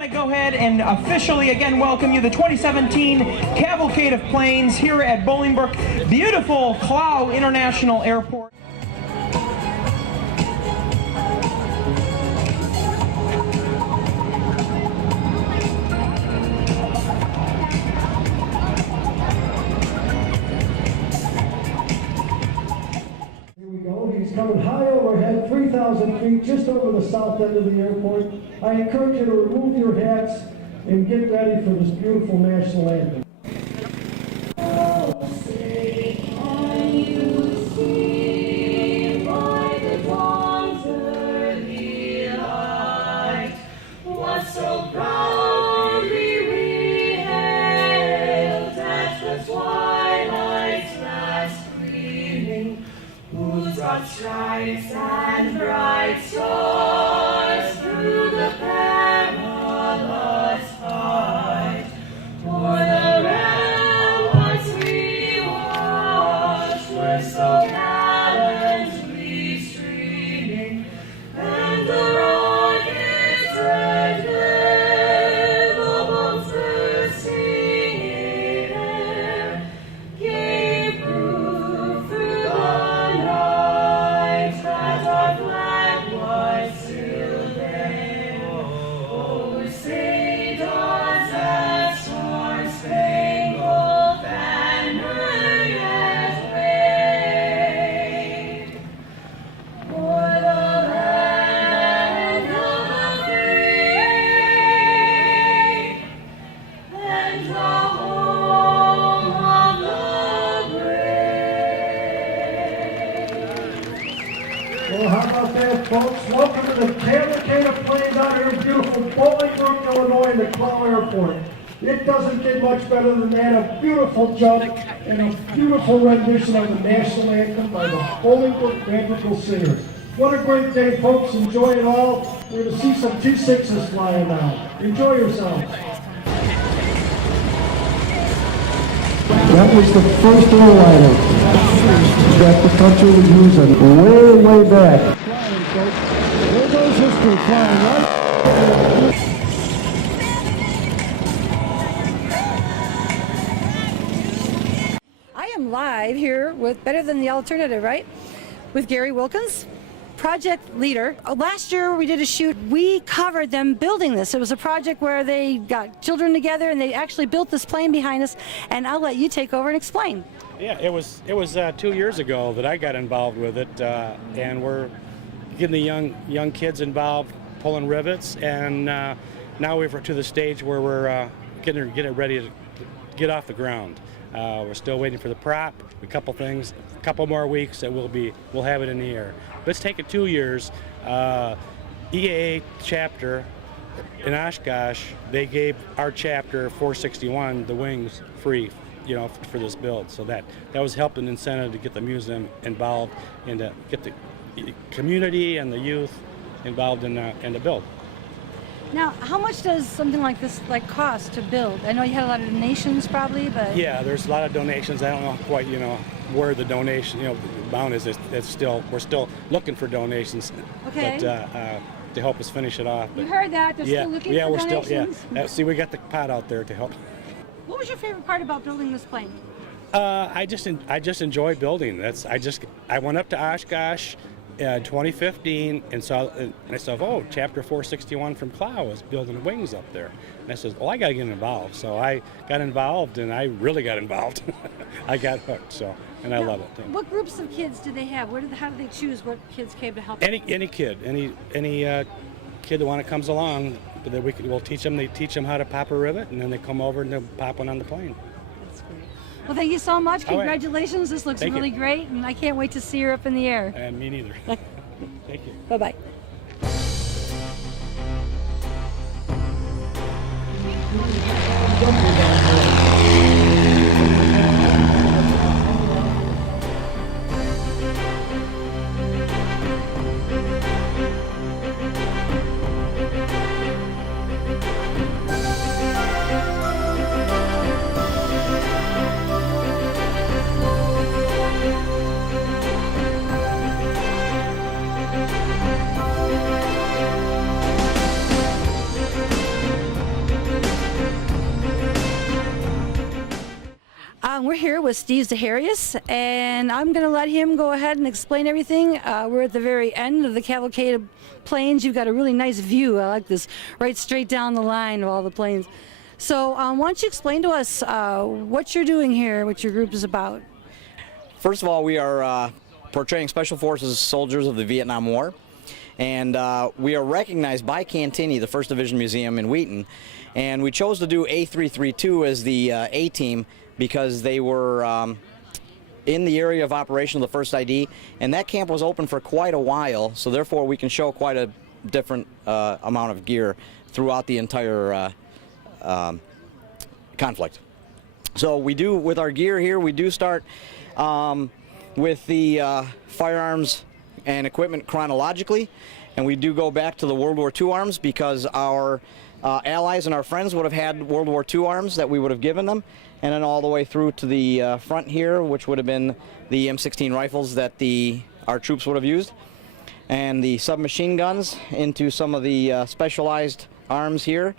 want to go ahead and officially again welcome you, the 2017 Cavalcade of Planes here at Bolingbrook, beautiful Clow International Airport. He's coming high overhead, 3,000 feet, just over the south end of the airport. I encourage you to remove your hats and get ready for this beautiful national anthem. Oh, say, can you see by the dawn's early light what so proudly we hailed at the twilight's last gleaming, whose broad stripes and bright stars through the perilous fight o'er the ramparts we watched were so gallantly streaming, and the rockets red glare, the bombs bursting in air, gave proof through the night that our flag was still there. Oh, say does that star-spangled banner yet wave o'er the land of the free and the home of the brave? Well, how about that, folks? Welcome to the Cavalcade of Planes out here in beautiful Bolingbrook, Illinois, in the Clow Airport. It doesn't get much better than that. A beautiful jump and a beautiful rendition of the national anthem by the Bolingbrook Madrigal Singers. What a great day, folks. Enjoy it all. We're going to see some T-6s flying now. Enjoy yourselves. That was the first airliner that the country was using way back. Flying, folks. There goes history flying right. I am live here with Better Than the Alternative, right? With Gary Wilkins, project leader. Last year we did a shoot. We covered them building this. It was a project where they got children together and they actually built this plane behind us. And I'll let you take over and explain. Yeah, it was 2 years ago that I got involved with it, and we're getting the young kids involved, pulling rivets, and now we're to the stage where we're getting it ready to get off the ground. We're still waiting for the prop, a couple things, a couple more weeks that we'll have it in the air. But it's taken 2 years. EAA chapter in Oshkosh, they gave our chapter 461 the wings free, for this build. So that was helping incentive to get the museum involved and to get the community and the youth involved in the build. Now, how much does something like this cost to build? I know you had a lot of donations probably, but... Yeah, there's a lot of donations. I don't know quite, where the donation, amount is. We're still looking for donations. Okay. But, to help us finish it off. But, you heard that? They're still looking for donations? Still, see, we got the pot out there to help. What was your favorite part about building this plane? I just enjoy building. I went up to Oshkosh 2015 and I saw, oh, chapter 461 from Clow is building wings up there. And I said, I got to get involved. So I got involved, and I really got involved. I got hooked, and I love it. What groups of kids do they have? How do they choose what kids came to help? Any kid, any kid that comes along, that we'll teach them. They teach them how to pop a rivet, and then they come over and they'll pop one on the plane. That's great. Well, thank you so much. Congratulations. This looks really great, and I can't wait to see her up in the air. And me neither. Thank you. Bye-bye. We're here with Steve Zaharias, and I'm going to let him go ahead and explain everything. We're at the very end of the Cavalcade of Plains. You've got a really nice view. I like this, right straight down the line of all the plains. So why don't you explain to us what you're doing here, what your group is about? First of all, we are portraying Special Forces soldiers of the Vietnam War, and we are recognized by Cantigny, the 1st Division Museum in Wheaton, and we chose to do A332 as the A team because they were in the area of operation of the 1st ID, and that camp was open for quite a while, so therefore we can show quite a different amount of gear throughout the entire conflict. So we do, with our gear here, we do start with the firearms and equipment chronologically, and we do go back to the World War II arms because our allies and our friends would have had World War II arms that we would have given them, and then all the way through to the front here, which would have been the M16 rifles that our troops would have used, and the submachine guns into some of the specialized arms here.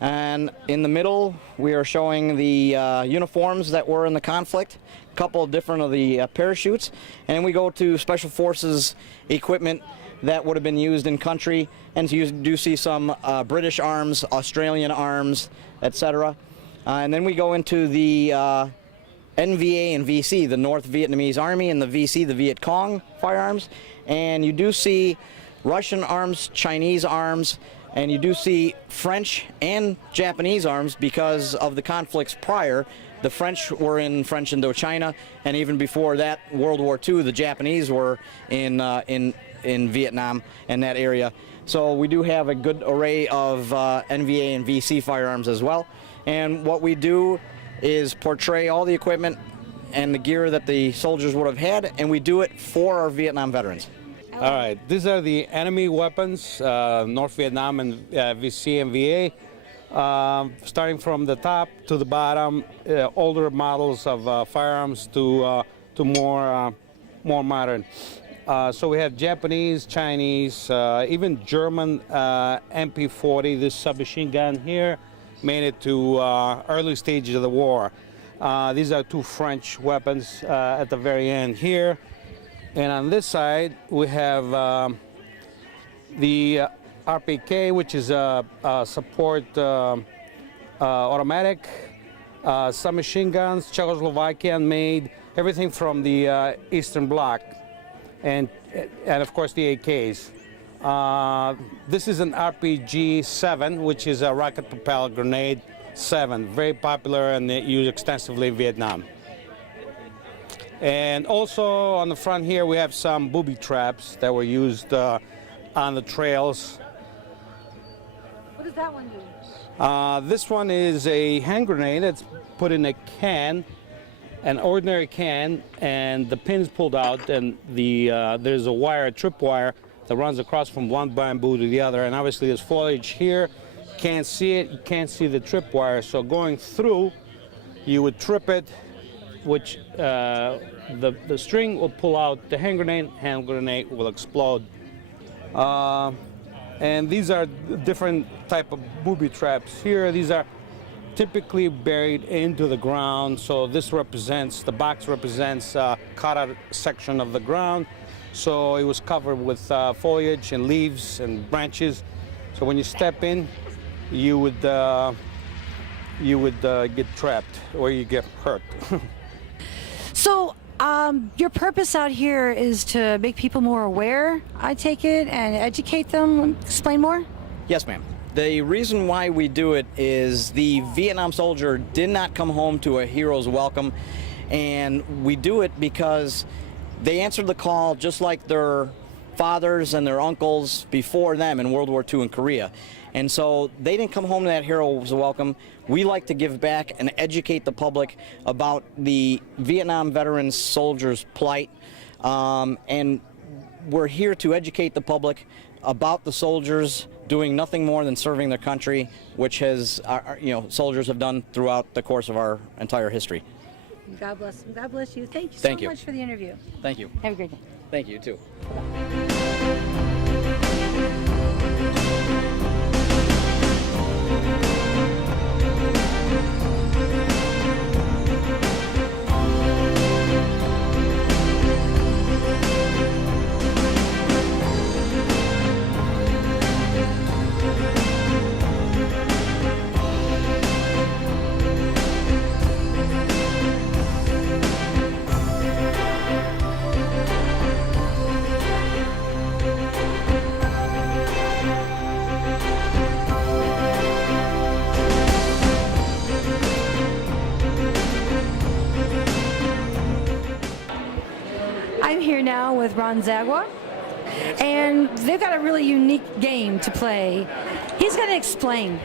And in the middle, we are showing the uniforms that were in the conflict, a couple of different of the parachutes, and we go to Special Forces equipment that would have been used in country, and you do see some British arms, Australian arms, etc. And then we go into the NVA and VC, the North Vietnamese Army, and the VC, the Viet Cong firearms, and you do see Russian arms, Chinese arms, and you do see French and Japanese arms because of the conflicts prior. The French were in French Indochina, and even before that, World War II, the Japanese were in Vietnam and that area. So we do have a good array of NVA and VC firearms as well. And what we do is portray all the equipment and the gear that the soldiers would have had, and we do it for our Vietnam veterans. All right, these are the enemy weapons, North Vietnam and VC and VA. Starting from the top to the bottom, older models of firearms to more modern. So we have Japanese, Chinese, even German MP40. This submachine gun here made it to early stages of the war. These are 2 French weapons at the very end here. And on this side, we have the RPK, which is a support automatic, submachine guns, Czechoslovakian made, everything from the Eastern Bloc, and of course the AKs. This is an RPG-7, which is a rocket-propelled grenade 7, very popular and used extensively in Vietnam. And also on the front here we have some booby traps that were used on the trails. What does that one do? This one is a hand grenade that's put in a can, an ordinary can, and the pin is pulled out, and there's a wire, a trip wire, that runs across from one bamboo to the other, and obviously there's foliage here. Can't see it, you can't see the trip wire, so going through, you would trip it, which the string will pull out the hand grenade will explode. And these are different type of booby traps here. These are typically buried into the ground, so this represents, the box represents a cut out section of the ground. So it was covered with foliage and leaves and branches. So when you step in, you would get trapped or you get hurt. So your purpose out here is to make people more aware, I take it, and educate them. Explain more? Yes, ma'am. The reason why we do it is the Vietnam soldier did not come home to a hero's welcome, and we do it because they answered the call just like their fathers and their uncles before them in World War II in Korea. And so they didn't come home to that hero's welcome. We like to give back and educate the public about the Vietnam veterans soldiers' plight. And we're here to educate the public about the soldiers doing nothing more than serving their country, which has, soldiers have done throughout the course of our entire history. God bless. God bless you. Thank you Thank so you. much for the interview. Thank you. Have a great day. Thank you, too. with Ron Agua. And they've got a really unique game to play. He's going to explain.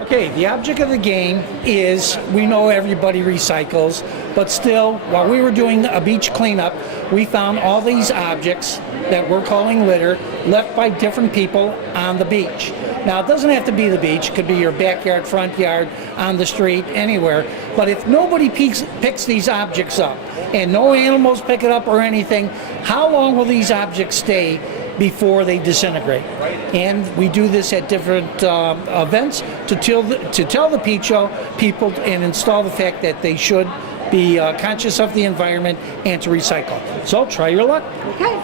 Okay, the object of the game is, we know everybody recycles, but still, while we were doing a beach cleanup, we found all these objects that we're calling litter left by different people on the beach. Now, it doesn't have to be the beach. It could be your backyard, front yard, on the street, anywhere. But if nobody picks these objects up and no animals pick it up or anything, how long will these objects stay before they disintegrate? And we do this at different events to tell the people and install the fact that they should be conscious of the environment and to recycle. So try your luck. Okay.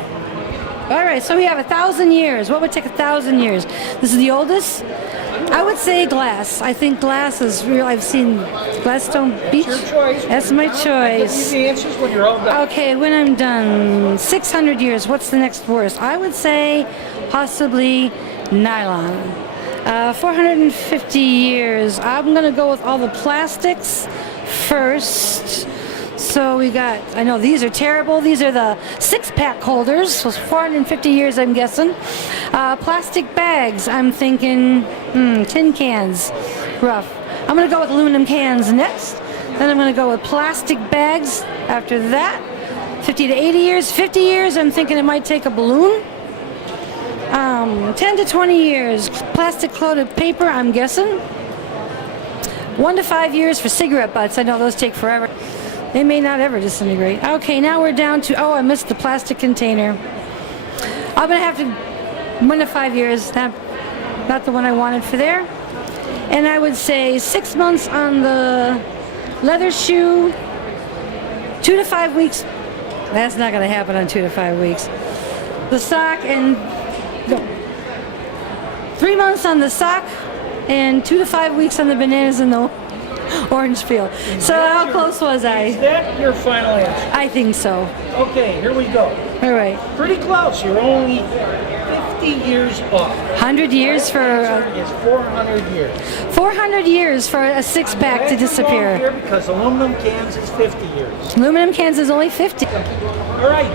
All right, so we have 1,000 years. What would take 1,000 years? This is the oldest. I would say glass. I think glass is real. I've seen Gladstone Beach. Your choice. That's my choice. Give you the answers when you're all done. Okay, when I'm done, 600 years. What's the next worst? I would say possibly nylon. 450 years. I'm gonna go with all the plastics first. So we got, I know these are terrible. These are the 6-pack holders. So 450 years, I'm guessing. Plastic bags, I'm thinking tin cans, rough. I'm gonna go with aluminum cans next. Then I'm gonna go with plastic bags after that. 50 to 80 years. 50 years, I'm thinking it might take a balloon. 10 to 20 years, plastic coated paper, I'm guessing. 1 to 5 years for cigarette butts. I know those take forever. They may not ever disintegrate. Okay, now we're down to, I missed the plastic container. I'm gonna have to 1 to 5 years, not the one I wanted for there. And I would say 6 months on the leather shoe, 2 to 5 weeks. That's not gonna happen on 2 to 5 weeks. The sock and 3 months on the sock and 2 to 5 weeks on the bananas and the orange peel. So how close was I? Is that your final answer? I think so. Okay, here we go. All right. Pretty close. You're only 50 years off. 100 years for It's 400 years. 400 years for a 6-pack to disappear. Here because aluminum cans is 50 years. Aluminum cans is only 50. All right,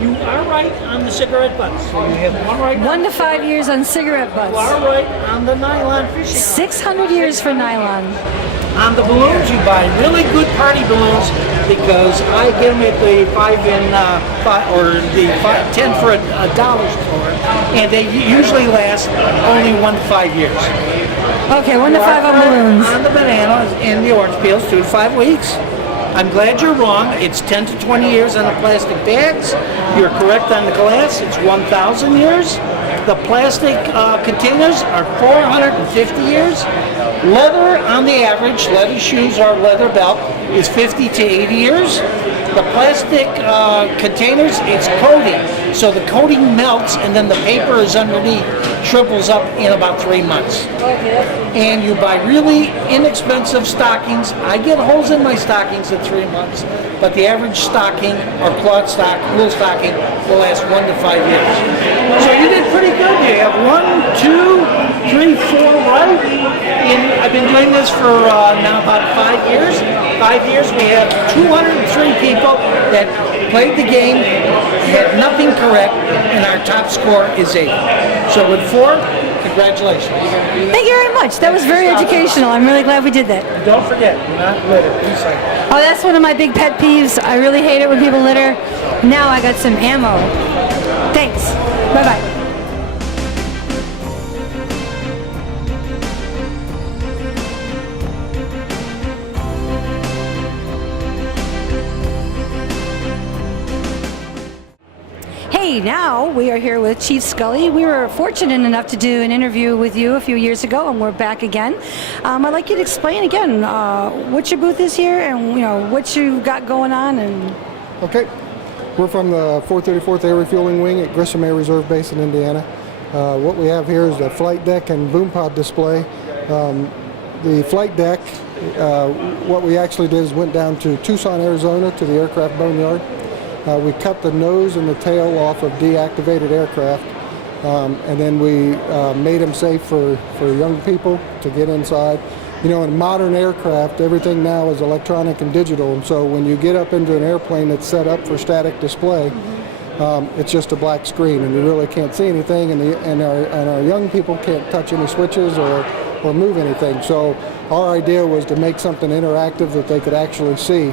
you are right on the cigarette butts. So you have one right. 1 to 5 years on cigarette You are butts. right on the nylon fishing. 600 years for nylon. On the balloons, you buy really good party balloons because I get them at the 10 for a dollar store, and they usually last only 1 to 5 years. Okay, 1 to 5 on balloons. On the bananas and the orange peels, 2 to 5 weeks. I'm glad you're wrong. It's 10 to 20 years on the plastic bags. You're correct on the glass. It's 1,000 years. The plastic containers are 450 years. Leather, on the average, leather shoes or leather belt is 50 to 80 years. The plastic containers, it's coating. So the coating melts and then the paper is underneath, shrivels up in about 3 months. And you buy really inexpensive stockings. I get holes in my stockings at 3 months, but the average stocking or cloth stock, wool stocking, will last 1 to 5 years. So you did pretty good. You have 1, 2, 3, 4 right. And I've been doing this for now about 5 years. 5 years, we have 203 people that played the game, had nothing correct, and our top score is 8. So with 4, congratulations. Thank you very much. That was very educational. I'm really glad we did that. Don't forget, do not litter, recycle. Oh, that's one of my big pet peeves. I really hate it when people litter. Now I got some ammo. Thanks. Bye-bye. Hey, now we are here with Chief Skully. We were fortunate enough to do an interview with you a few years ago, and we're back again. I'd like you to explain again what your booth is here, and what you got going on. And okay, we're from the 434th Air Refueling Wing at Grissom Air Reserve Base in Indiana. What we have here is the flight deck and boom pod display. The flight deck, what we actually did is went down to Tucson, Arizona, to the aircraft boneyard. We cut the nose and the tail off of deactivated aircraft, and then we made them safe for young people to get inside. In modern aircraft, everything now is electronic and digital, and so when you get up into an airplane that's set up for static display, it's just a black screen, and you really can't see anything, and our young people can't touch any switches or move anything. So our idea was to make something interactive that they could actually see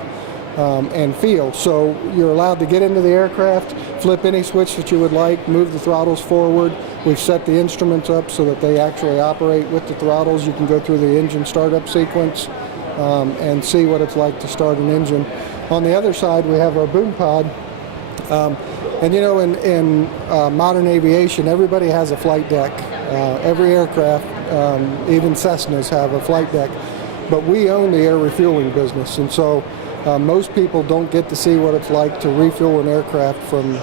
and feel. So you're allowed to get into the aircraft, flip any switch that you would like, move the throttles forward. We've set the instruments up so that they actually operate with the throttles. You can go through the engine startup sequence and see what it's like to start an engine. On the other side, we have our boom pod. And you know, in modern aviation, everybody has a flight deck. Every aircraft, even Cessnas, have a flight deck. But we own the air refueling business, and so most people don't get to see what it's like to refuel an aircraft from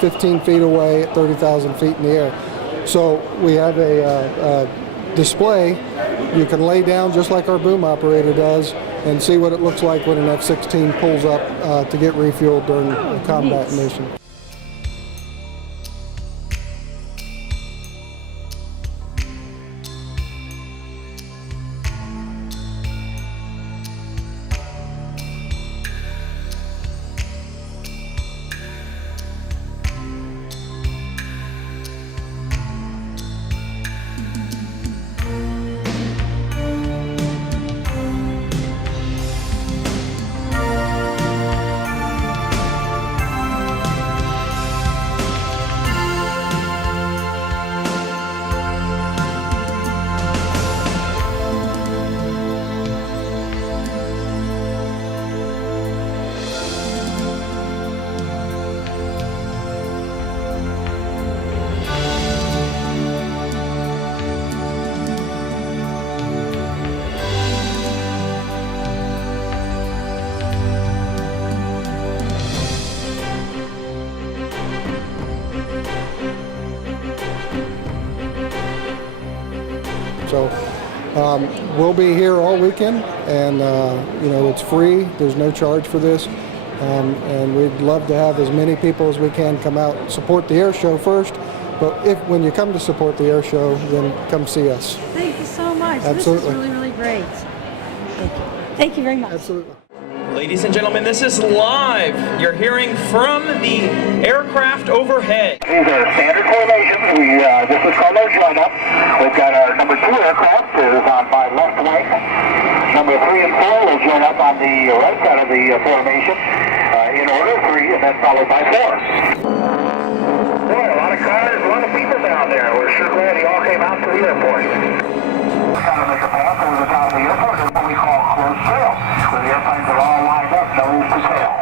15 feet away at 30,000 feet in the air. So we have a display. You can lay down just like our boom operator does and see what it looks like when an F-16 pulls up to get refueled during a combat mission. So we'll be here all weekend, and you know, it's free. There's no charge for this, and we'd love to have as many people as we can come out and support the air show first. But when you come to support the air show, then come see us. Thank you so much. Absolutely. This is really, really great. Thank you. Thank you very much. Absolutely. Ladies and gentlemen, this is live. You're hearing from the aircraft overhead. These are standard formations. This is called our join up. We've got our number 2 aircraft is on my left wing. Number 3 and 4 will join up on the right side of the formation in order, 3 and then followed by 4. Boy, a lot of cars, a lot of people down there. We're sure glad you all came out to the airport. We're trying to make a path over the top of the airport is what we call closed tail, where the airplanes are all lined up, nose to tail.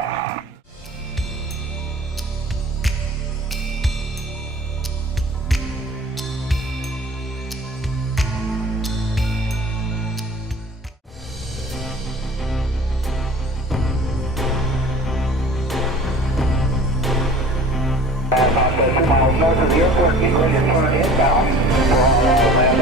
About 2 miles north of the airport, get ready to turn inbound. For all land,